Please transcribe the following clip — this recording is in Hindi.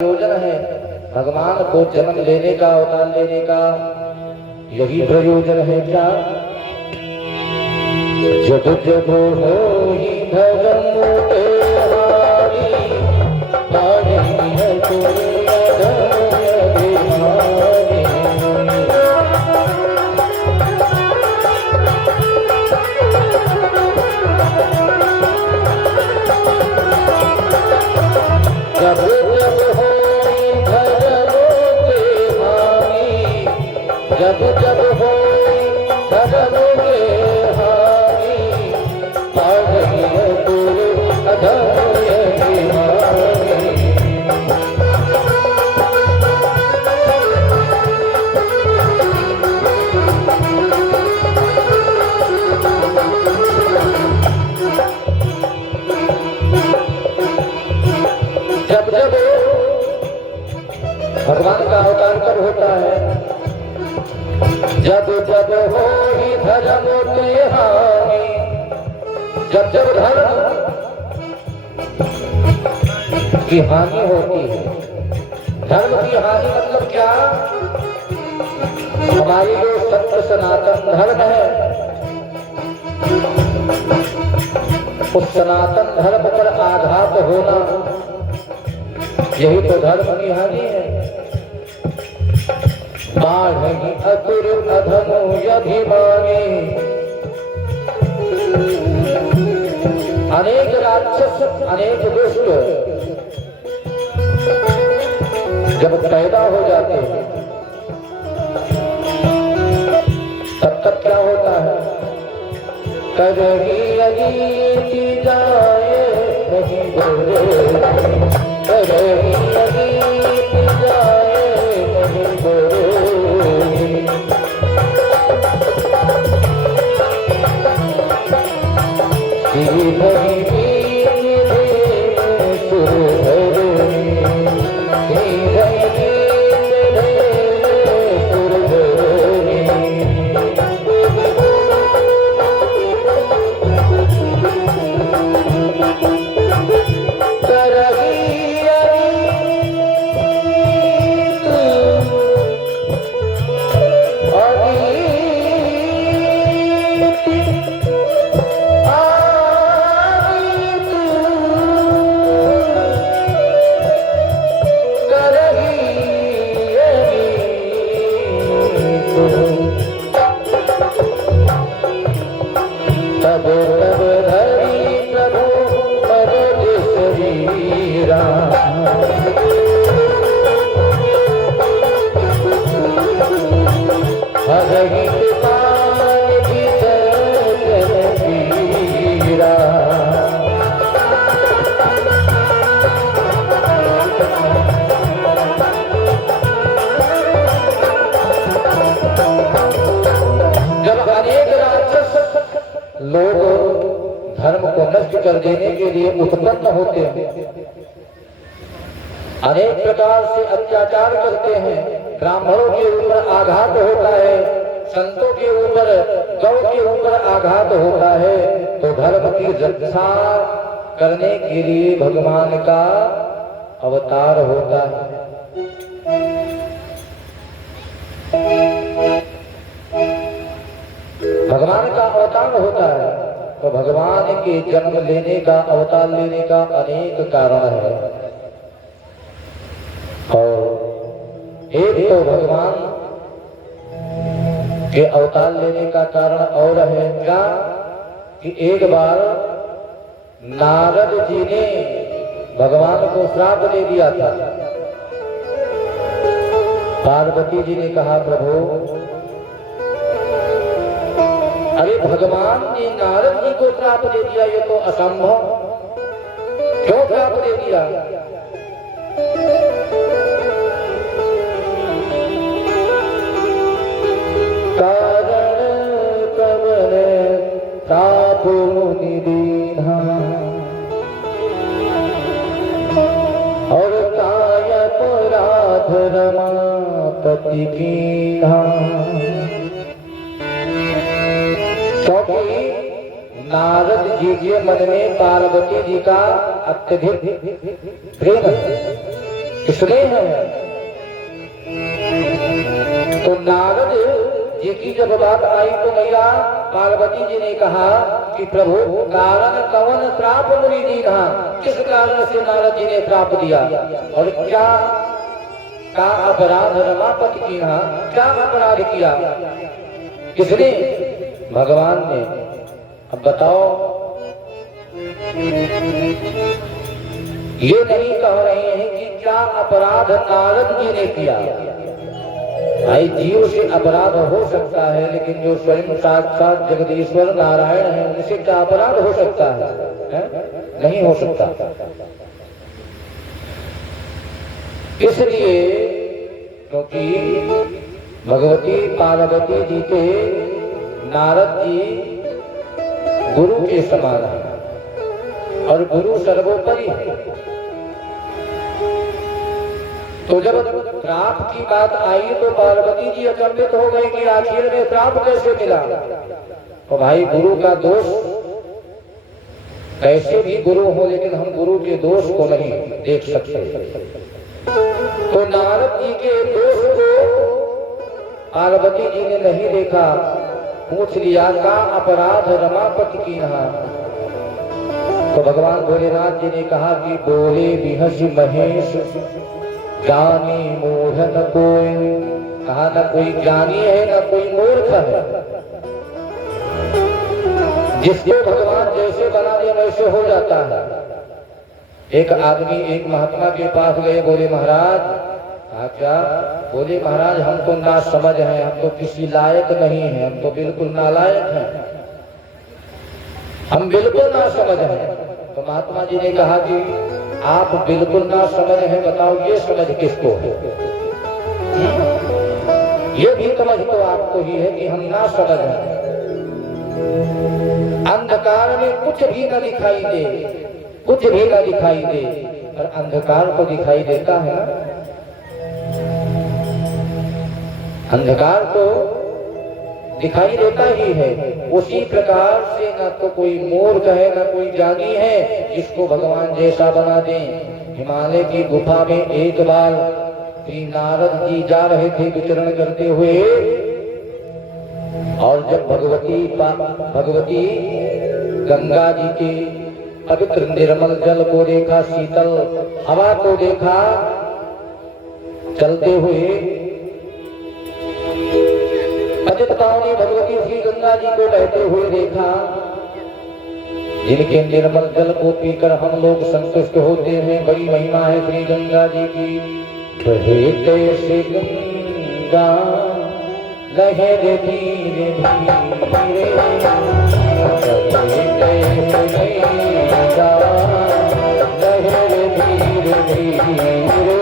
प्रयोजन है भगवान को जन्म लेने का, अवतार लेने का यही प्रयोजन है क्या? जब जब होई धर्म तेहारी, तारी है कोई अधर्म अभिमानी। जब जब जब होई धर्म के हारी, आ गई है तोरे अधर्म अभिमानी। जब जब भगवान का अवतार कब होता है? जब जब होई धर्म तेहारी, जब जब धर्म की हानि होती है। धर्म की हानि मतलब क्या? हमारी जो सत्य सनातन धर्म है, उस सनातन धर्म पर आघात होना, यही तो धर्म की हानि है। बाढ़ी असुर अधम अभिमानी, अनेक राक्षस अनेक दुष्ट जब पैदा हो जाते हैं तब तक क्या होता है? कभी अगीति जाए नहीं बोले, कभी अगीति जाए नहीं बोले। लोग धर्म को नष्ट कर देने के लिए उत्पन्न होते हैं, अनेक प्रकार से अत्याचार करते हैं। ब्राह्मणों के ऊपर आघात होता है, संतों के ऊपर, गौ के ऊपर आघात होता है, तो धर्म की रक्षा करने के लिए भगवान का अवतार होता है। भगवान का अवतार होता है, तो भगवान के जन्म लेने का, अवतार लेने का अनेक कारण है। और एक तो भगवान के अवतार लेने का कारण और है क्या कि एक बार नारद जी ने भगवान को श्राप दे दिया था। पार्वती जी ने कहा, प्रभु अरे भगवान ने नारद जी को श्राप दे दिया, ये तो असंभव। क्यों श्राप दे दिया? कारण कमल श्राप मुनि दीन्हा, और काय अपराध रमापति कीन्हा। क्योंकि नारद जी के मन में पार्वती जी का अत्यधिक प्रेम है, स्नेह है। तो नारद जी की जब बात आई तो मैया पार्वती जी ने कहा कि प्रभु कारण कवन श्राप मुनि दीना, किस कारण से नारद जी ने श्राप दिया और क्या का अपराध रमापति की क्या अपराध किया, किसने? भगवान ने। अब बताओ, ये नहीं कह रहे हैं कि क्या अपराध नारद जी ने किया। भाई जीव से अपराध हो सकता है, लेकिन जो स्वयं साक्षात जगदीश्वर नारायण है उनसे क्या अपराध हो सकता है? नहीं हो सकता। इसलिए क्योंकि भगवती पार्वती जी के नारद जी गुरु के समान है और गुरु सर्वोपरि है। तो जब श्राप की बात आई तो पार्वती जी अचंभित हो गई कि आखिर में श्राप कैसे मिला। तो भाई गुरु का दोष, कैसे भी गुरु हो लेकिन हम गुरु के दोष को नहीं देख सकते। तो नारद जी के दोष को पार्वती जी ने नहीं देखा, पूछ लिया का अपराध रमापति की नहा। तो भगवान भोलेनाथ जी ने कहा कि बोले बिहस महेश ज्ञानी मूढ़ न कोई, कहा न कोई ज्ञानी है न कोई मूर्ख है। जिसको भगवान जैसे बना दे वैसे हो जाता है। एक आदमी एक महात्मा के पास गए, बोले महाराज, कहा क्या? बोले महाराज हम तो ना समझ हैं, हम तो किसी लायक नहीं हैं, हम तो बिल्कुल नालायक हैं, हम बिल्कुल ना समझ हैं। तो महात्मा जी ने कहा कि आप बिल्कुल ना समझ हैं, बताओ ये समझ किसको है? ये भी समझ तो आपको ही है कि हम ना समझ हैं। अंधकार में कुछ भी न दिखाई दे, कुछ भी न दिखाई दे, पर अंधकार को दिखाई देता है ना। अंधकार तो दिखाई देता ही है। उसी प्रकार से न तो कोई मूर्ख है न कोई ज्ञानी है, जिसको भगवान जैसा बना दे। हिमालय की गुफा में एक बार श्री नारद जी जा रहे थे विचरण करते हुए, और जब भगवती गंगा जी के पवित्र निर्मल जल को देखा, शीतल हवा को देखा चलते हुए, पतितपावनी ने भगवती श्री गंगा जी को बहते हुए देखा, जिनके निर्मल जल को पीकर हम लोग संतुष्ट होते हैं। बड़ी महिमा है श्री गंगा जी की। बहते से गंगा लहर धीरे धीरे, लहर धीरे धीरे